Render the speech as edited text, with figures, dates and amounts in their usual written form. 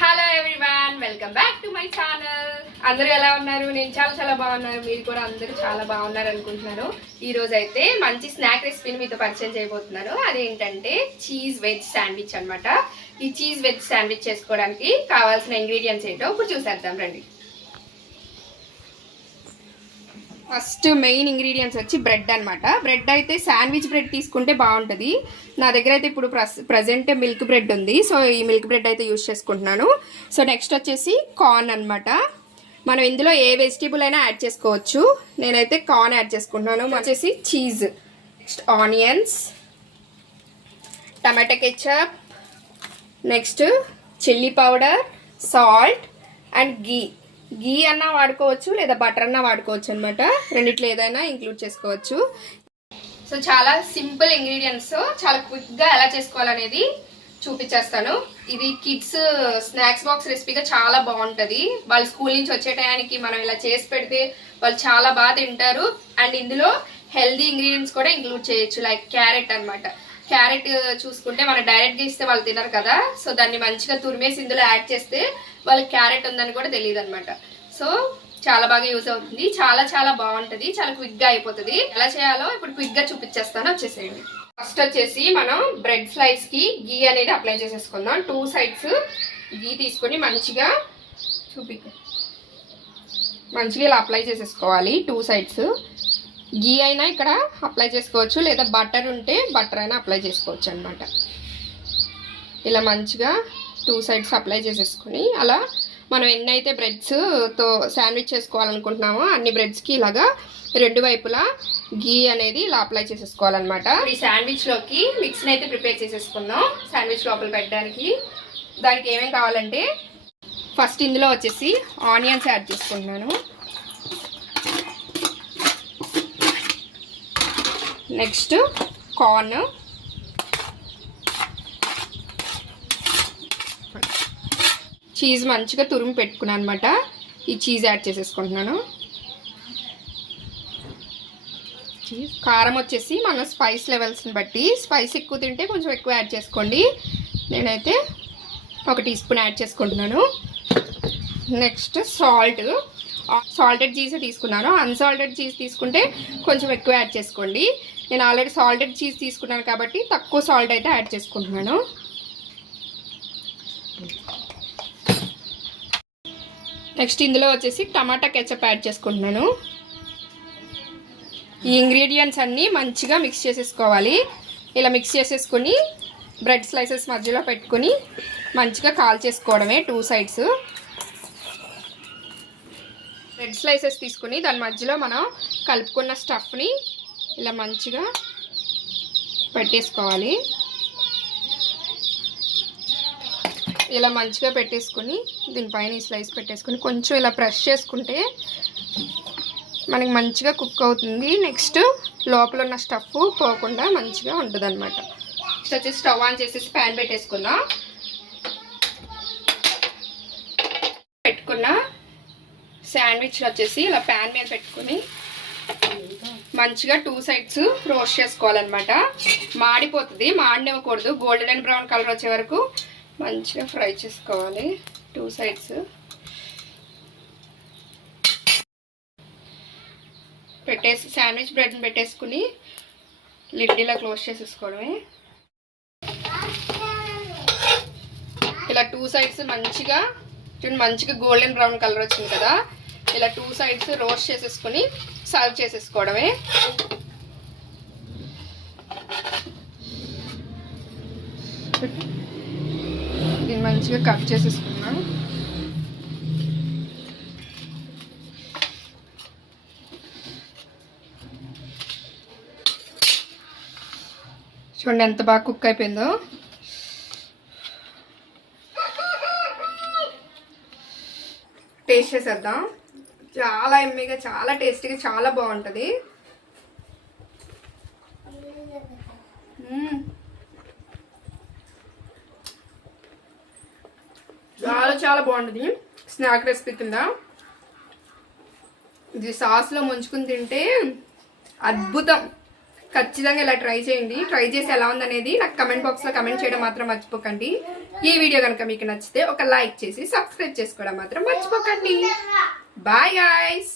Hello everyone, welcome back to my channel. అందరూ ఎలా ఉన్నారు? నేను చాలా బాగున్నాను. మీరు కూడా అందరూ చాలా బాగున్నారు అనుకుంటున్నాను. ఈ రోజు అయితే మంచి స్నాక్ రెసిపీని మీతో పరిచయం చేయబోతున్నాను. అదేంటంటే చీజ్ వెజ్ శాండ్విచ్ అన్నమాట. ఈ చీజ్ వెజ్ శాండ్విచ్ చేసుకోవడానికి కావాల్సిన ఇంగ్రీడియంట్స్ ఏంటో ఇప్పుడు చూసేద్దాం రండి. ఫస్ట్ మెయిన్ ఇంగ్రీడియంట్స్ వచ్చి బ్రెడ్ అనమాట. బ్రెడ్ అయితే శాండ్విచ్ బ్రెడ్ తీసుకుంటే బాగుంటుంది. నా దగ్గర అయితే ఇప్పుడు ప్రజెంట్ మిల్క్ బ్రెడ్ ఉంది. సో ఈ మిల్క్ బ్రెడ్ అయితే యూజ్ చేసుకుంటున్నాను. సో నెక్స్ట్ వచ్చేసి కార్న్ అనమాట. మనం ఇందులో ఏ వెజిటేబుల్ అయినా యాడ్ చేసుకోవచ్చు. నేనైతే కార్న్ యాడ్ చేసుకుంటున్నాను. వచ్చేసి చీజ్, నెక్స్ట్ ఆనియన్స్, టమాటా ketchup, next chilli powder, salt and ghee అన్నా వాడుకోవచ్చు లేదా బటర్ అన్నా వాడుకోవచ్చు అనమాట. రెండిట్లో ఏదైనా ఇంక్లూడ్ చేసుకోవచ్చు. సో చాలా సింపుల్ ఇంగ్రీడియంట్స్, చాలా క్విక్గా ఎలా చేసుకోవాలనేది చూపించేస్తాను. ఇది కిడ్స్ స్నాక్స్ బాక్స్ రెసిపీగా చాలా బాగుంటుంది. వాళ్ళు స్కూల్ నుంచి వచ్చే టయానికి మనం ఇలా చేసి పెడితే వాళ్ళు చాలా బాగా తింటారు. అండ్ ఇందులో హెల్దీ ఇంగ్రీడియంట్స్ కూడా ఇంక్లూడ్ చేయొచ్చు. లైక్ క్యారెట్ అనమాట. క్యారెట్ చూసుకుంటే మనం డైరెక్ట్గా ఇస్తే వాళ్ళు తినరు కదా. సో దాన్ని మంచిగా తురిమేసి ఇందులో యాడ్ చేస్తే వాళ్ళకి క్యారెట్ ఉందని కూడా తెలియదు అనమాట. సో చాలా బాగా యూజ్ అవుతుంది. చాలా బాగుంటుంది. చాలా క్విక్గా అయిపోతుంది. ఎలా చేయాలో ఇప్పుడు క్విక్గా చూపించేస్తాను, వచ్చేసేయండి. ఫస్ట్ వచ్చేసి మనం బ్రెడ్ స్లైస్ కి గీ అనేది అప్లై చేసేసుకుందాం. 2 sides గీ తీసుకొని మంచిగా ఇలా అప్లై చేసేసుకోవాలి. 2 sides గీ అయినా ఇక్కడ అప్లై చేసుకోవచ్చు, లేదా బటర్ ఉంటే బటర్ అయినా అప్లై చేసుకోవచ్చు అనమాట. ఇలా మంచిగా 2 sides అప్లై చేసేసుకుని అలా మనం ఎన్నైతే బ్రెడ్స్తో శాండ్విచ్ చేసుకోవాలనుకుంటున్నామో అన్ని బ్రెడ్స్కి ఇలాగా 2 వైపులా గీ అనేది ఇలా అప్లై చేసేసుకోవాలన్నమాట. ఈ శాండ్విచ్లోకి మిక్స్ని అయితే ప్రిపేర్ చేసేసుకుందాం. శాండ్విచ్ లోపల పెట్టడానికి దానికి ఏమేమి కావాలంటే ఫస్ట్ ఇందులో వచ్చేసి ఆనియన్స్ యాడ్ చేసుకుంటున్నాను. నెక్స్ట్ కార్న్, చీజ్ మంచిగా తురిమి పెట్టుకున్నాను అనమాట. ఈ చీజ్ యాడ్ చేసేసుకుంటున్నాను. కారం వచ్చేసి మన స్పైస్ లెవెల్స్ని బట్టి, స్పైస్ ఎక్కువ తింటే కొంచెం ఎక్కువ యాడ్ చేసుకోండి. నేనైతే 1 teaspoon యాడ్ చేసుకుంటున్నాను. నెక్స్ట్ సాల్టెడ్ చీజ్ తీసుకున్నాను. అన్సాల్టెడ్ చీజ్ తీసుకుంటే కొంచెం ఎక్కువ యాడ్ చేసుకోండి. నేను ఆల్రెడీ సాల్టెడ్ చీజ్ తీసుకున్నాను కాబట్టి తక్కువ సాల్ట్ అయితే యాడ్ చేసుకుంటున్నాను. నెక్స్ట్ ఇందులో వచ్చేసి టమాటా కెచప్ యాడ్ చేసుకుంటున్నాను. ఈ ఇంగ్రీడియంట్స్ అన్నీ మంచిగా మిక్స్ చేసేసుకోవాలి. ఇలా మిక్స్ చేసేసుకుని బ్రెడ్ స్లైసెస్ మధ్యలో పెట్టుకుని మంచిగా కాల్ చేసుకోవడమే 2 sides. బ్రెడ్ స్లైసెస్ తీసుకుని దాని మధ్యలో మనం కలుపుకున్న స్టఫ్ని ఇలా మంచిగా పెట్టేసుకోవాలి. ఇలా మంచిగా పెట్టేసుకుని దీనిపైన ఈ స్లైస్ పెట్టేసుకుని కొంచెం ఇలా ప్రెస్ చేసుకుంటే మనకి మంచిగా కుక్ అవుతుంది. నెక్స్ట్ లోపల ఉన్న స్టఫ్ పోకుండా మంచిగా ఉంటుంది అనమాట. నెక్స్ట్ వచ్చేసి స్టవ్ ఆన్ చేసేసి ప్యాన్ పెట్టేసుకుందాం. పెట్టుకున్న శాండ్విచ్ వచ్చేసి ఇలా ప్యాన్ మీద పెట్టుకుని మంచిగా 2 sides రోస్ట్ చేసుకోవాలన్నమాట. మాడిపోతుంది, మాడనివ్వకూడదు. గోల్డెన్ అండ్ బ్రౌన్ కలర్ వచ్చే వరకు మంచిగా ఫ్రై చేసుకోవాలి 2 sides. శాండ్విచ్ బ్రెడ్ని పెట్టేసుకుని లిడ్ ఇలా క్లోజ్ చేసేసుకోవడమే. ఇలా 2 sides మంచిగా గోల్డెన్ బ్రౌన్ కలర్ వచ్చింది కదా. ఇలా 2 sides రోస్ట్ చేసేసుకుని సర్వ్ చేసేసుకోవడమే. దీన్ని మంచిగా కట్ చేసేసుకున్నాం. చూడండి ఎంత బాగా కుక్ అయిపోయిందో. టేస్ట్ చేసేద్దాం. చాలా ఎమ్మీగా, చాలా టేస్టీగా, చాలా బాగుంటుంది. చాలా బాగుంటుంది. స్నాక్ రెసిపీ కింద ఇది సాస్లో ముంచుకుని తింటే అద్భుతం. ఖచ్చితంగా ఇలా ట్రై చేయండి. ట్రై చేసి ఎలా ఉందనేది నాకు కమెంట్ బాక్స్లో కమెంట్ చేయడం మాత్రం మర్చిపోకండి. ఈ వీడియో కనుక మీకు నచ్చితే ఒక లైక్ చేసి సబ్స్క్రైబ్ చేసుకోవడం మాత్రం మర్చిపోకండి. Bye guys.